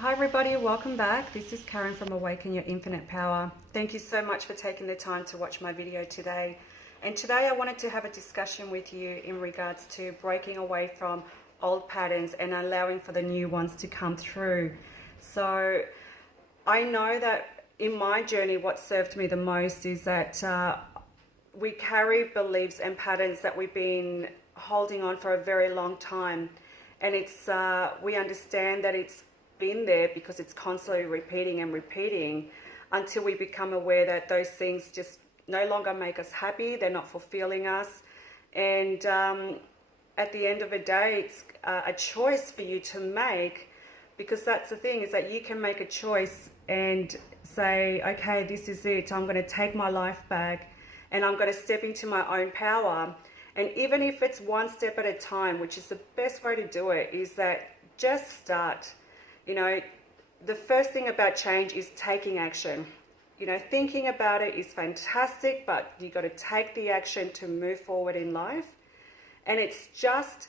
Hi everybody, welcome back. This is Karen from Awaken Your Infinite Power. Thank you so much for taking the time to watch my video today. And today I wanted to have a discussion with you in regards to breaking away from old patterns and allowing for the new ones to come through. So I know that in my journey what served me the most is that we carry beliefs and patterns that we've been holding on for a very long time. And we understand that it's been there because it's constantly repeating and repeating until we become aware that those things just no longer make us happy, they're not fulfilling us. And at the end of the day, it's a choice for you to make, because that's the thing, is that you can make a choice and say, okay, this is it, I'm going to take my life back and I'm going to step into my own power. And even if it's one step at a time, which is the best way to do it, is that just start. You know, the first thing about change is taking action. You know, thinking about it is fantastic, but you got to take the action to move forward in life. And it's just,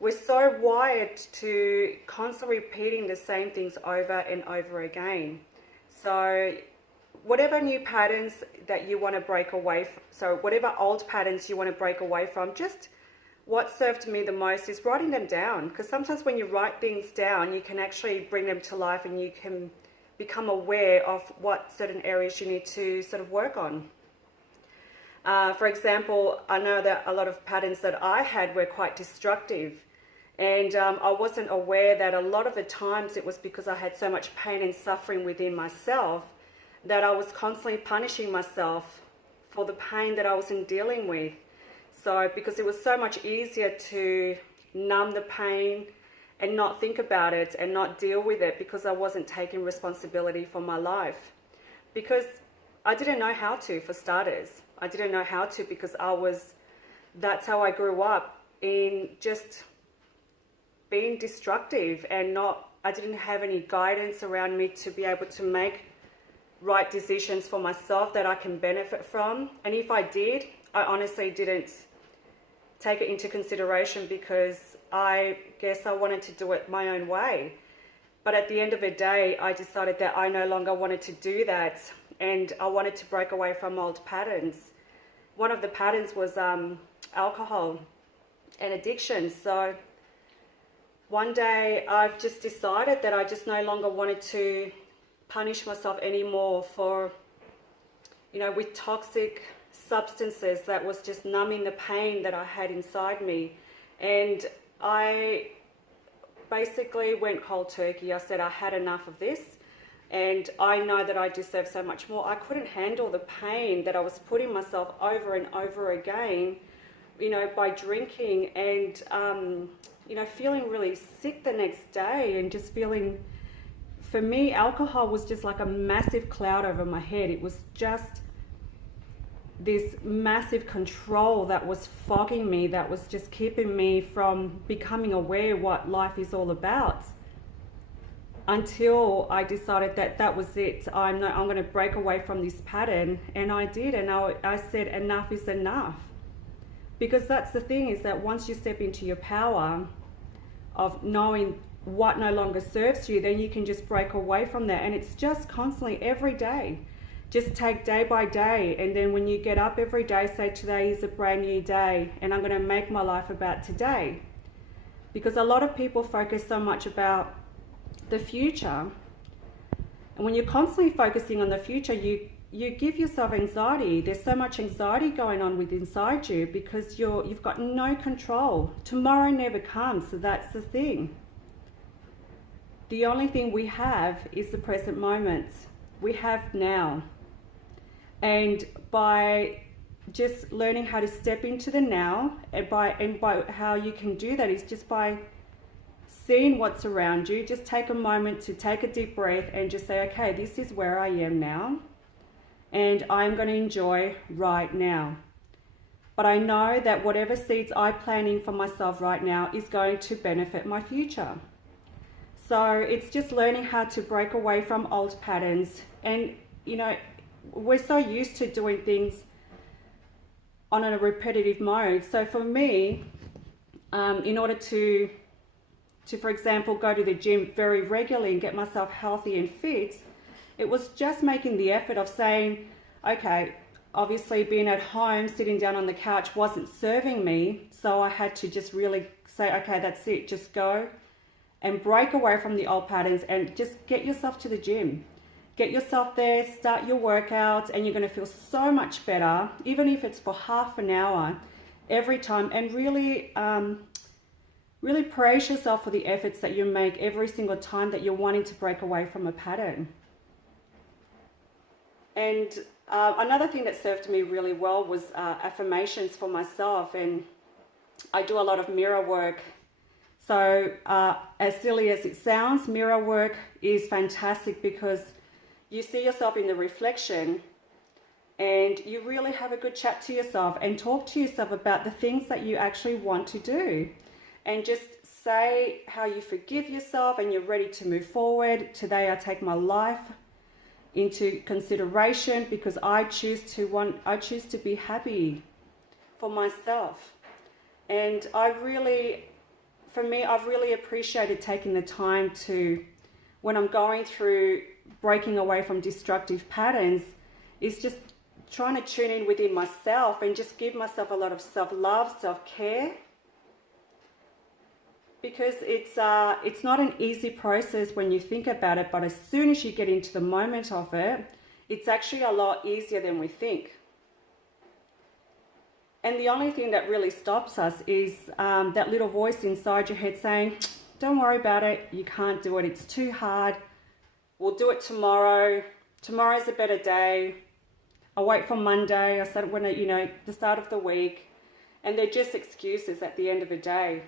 we're so wired to constantly repeating the same things over and over again. So whatever new patterns that you want to break away from, so whatever old patterns you want to break away from, just what served me the most is writing them down. Because sometimes when you write things down, you can actually bring them to life and you can become aware of what certain areas you need to sort of work on. For example, I know that a lot of patterns that I had were quite destructive. And I wasn't aware that a lot of the times it was because I had so much pain and suffering within myself that I was constantly punishing myself for the pain that I wasn't dealing with. So because it was so much easier to numb the pain and not think about it and not deal with it, because I wasn't taking responsibility for my life. Because I didn't know how to, for starters. I didn't know how to because that's how I grew up, in just being destructive, and I didn't have any guidance around me to be able to make right decisions for myself that I can benefit from. And if I did, I honestly didn't take it into consideration, because I guess I wanted to do it my own way. But at the end of the day, I decided that I no longer wanted to do that, and I wanted to break away from old patterns. One of the patterns was alcohol and addiction. So one day I've just decided that I just no longer wanted to punish myself anymore for, with toxic substances that was just numbing the pain that I had inside me. And I basically went cold turkey. I said I had enough of this, and I know that I deserve so much more. I couldn't handle the pain that I was putting myself over and over again, by drinking, and feeling really sick the next day, and just feeling, for me, alcohol was just like a massive cloud over my head. It was just this massive control that was fogging me, that was just keeping me from becoming aware what life is all about, until I decided that that was it. I'm going to break away from this pattern. And I did. And I said enough is enough. Because that's the thing, is that once you step into your power of knowing what no longer serves you, then you can just break away from that. And it's just constantly, every day. Just take day by day, and then when you get up every day, say today is a brand new day and I'm going to make my life about today. Because a lot of people focus so much about the future, and when you're constantly focusing on the future, you give yourself anxiety. There's so much anxiety going on inside you, because you've got no control. Tomorrow never comes, so that's the thing. The only thing we have is the present moment. We have now. And by just learning how to step into the now, and by how you can do that is just by seeing what's around you. Just take a moment to take a deep breath and just say, okay, this is where I am now, and I'm going to enjoy right now. But I know that whatever seeds I'm planting for myself right now is going to benefit my future. So it's just learning how to break away from old patterns. And we're so used to doing things on a repetitive mode. So for me, in order to for example, go to the gym very regularly and get myself healthy and fit. It was just making the effort of saying, okay, obviously being at home, sitting down on the couch wasn't serving me. So I had to just really say, okay, that's it. Just go and break away from the old patterns and just get yourself to the gym. Get yourself there, start your workouts, and you're going to feel so much better, even if it's for half an hour every time. And really, really praise yourself for the efforts that you make every single time that you're wanting to break away from a pattern. And another thing that served me really well was affirmations for myself. And I do a lot of mirror work. So as silly as it sounds, mirror work is fantastic because you see yourself in the reflection and you really have a good chat to yourself and talk to yourself about the things that you actually want to do. And just say how you forgive yourself and you're ready to move forward. Today I take my life into consideration because I choose to be happy for myself. And I've really appreciated taking the time to, when I'm going through breaking away from destructive patterns, is just trying to tune in within myself and just give myself a lot of self-love, self-care. Because it's not an easy process when you think about it, but as soon as you get into the moment of it, it's actually a lot easier than we think. And the only thing that really stops us is that little voice inside your head saying, don't worry about it, you can't do it, it's too hard, we'll do it tomorrow, tomorrow's a better day, I'll wait for Monday, I said when the start of the week. And they're just excuses at the end of the day.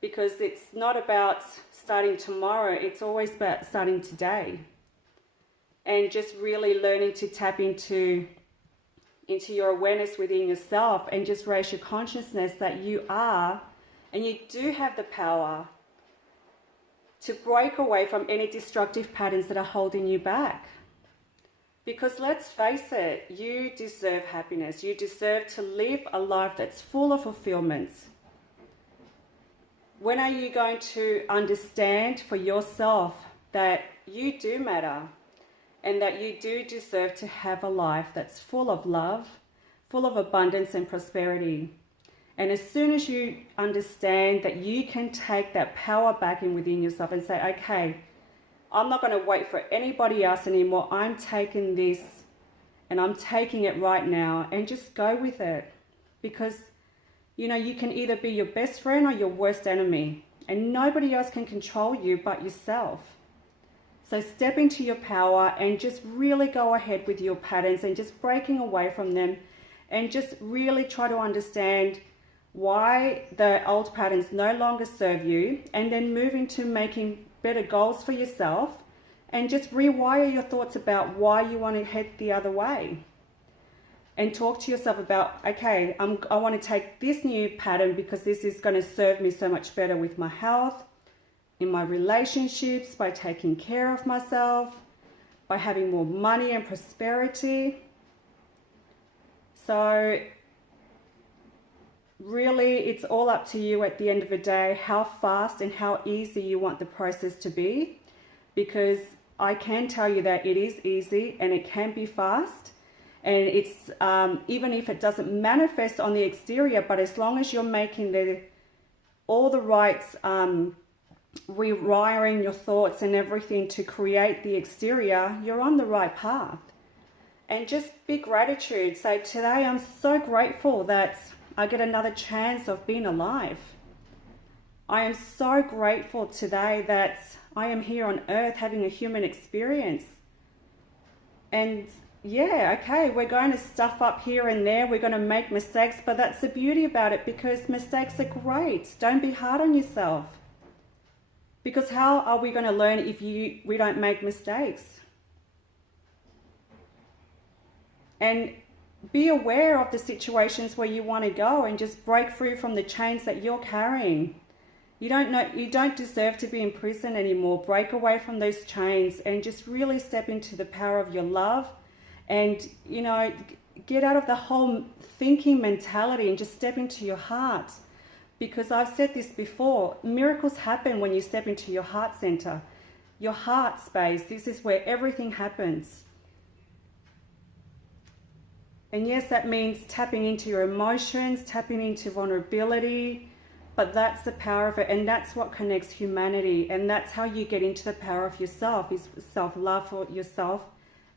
Because it's not about starting tomorrow, it's always about starting today. And just really learning to tap into your awareness within yourself and just raise your consciousness that you are and you do have the power to break away from any destructive patterns that are holding you back. Because let's face it, you deserve happiness. You deserve to live a life that's full of fulfillment. When are you going to understand for yourself that you do matter and that you do deserve to have a life that's full of love, full of abundance and prosperity? And as soon as you understand that you can take that power back in within yourself and say, okay, I'm not going to wait for anybody else anymore. I'm taking this and I'm taking it right now, and just go with it. Because you can either be your best friend or your worst enemy, and nobody else can control you but yourself. So step into your power and just really go ahead with your patterns and just breaking away from them, and just really try to understand why the old patterns no longer serve you, and then move into making better goals for yourself and just rewire your thoughts about why you want to head the other way. And talk to yourself about, okay, I want to take this new pattern because this is going to serve me so much better with my health, in my relationships, by taking care of myself, by having more money and prosperity. So really, it's all up to you at the end of the day, how fast and how easy you want the process to be. Because I can tell you that it is easy and it can be fast. And it's even if it doesn't manifest on the exterior, but as long as you're making all the right rewiring your thoughts and everything to create the exterior, you're on the right path. And just big gratitude. So today I'm so grateful that I get another chance of being alive. I am so grateful today that I am here on earth having a human experience. And yeah, okay, we're going to stuff up here and there, we're going to make mistakes, but that's the beauty about it, because mistakes are great. Don't be hard on yourself. Because how are we going to learn if we don't make mistakes? And be aware of the situations where you want to go and just break free from the chains that you're carrying. You don't deserve to be in prison anymore. Break away from those chains and just really step into the power of your love. And, get out of the whole thinking mentality and just step into your heart. Because I've said this before, miracles happen when you step into your heart center, your heart space. This is where everything happens. And yes, that means tapping into your emotions, tapping into vulnerability, but that's the power of it, and that's what connects humanity, and that's how you get into the power of yourself, is self-love for yourself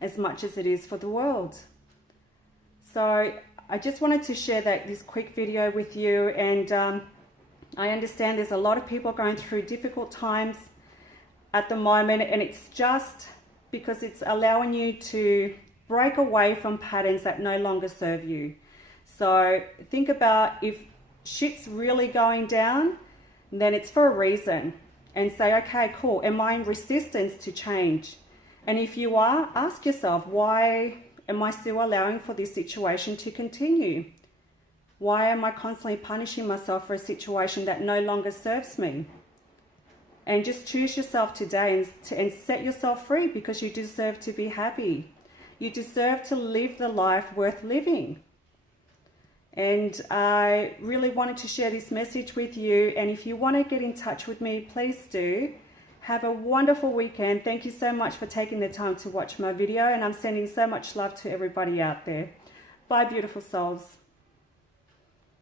as much as it is for the world. So I just wanted to share this quick video with you, and I understand there's a lot of people going through difficult times at the moment, and it's just because it's allowing you to break away from patterns that no longer serve you. So think about, if shit's really going down, then it's for a reason, and say, okay, cool, am I in resistance to change? And if you are, ask yourself, why am I still allowing for this situation to continue? Why am I constantly punishing myself for a situation that no longer serves me? And just choose yourself today and set yourself free, because you deserve to be happy. You deserve to live the life worth living. And I really wanted to share this message with you. And if you want to get in touch with me, please do. Have a wonderful weekend. Thank you so much for taking the time to watch my video. And I'm sending so much love to everybody out there. Bye, beautiful souls.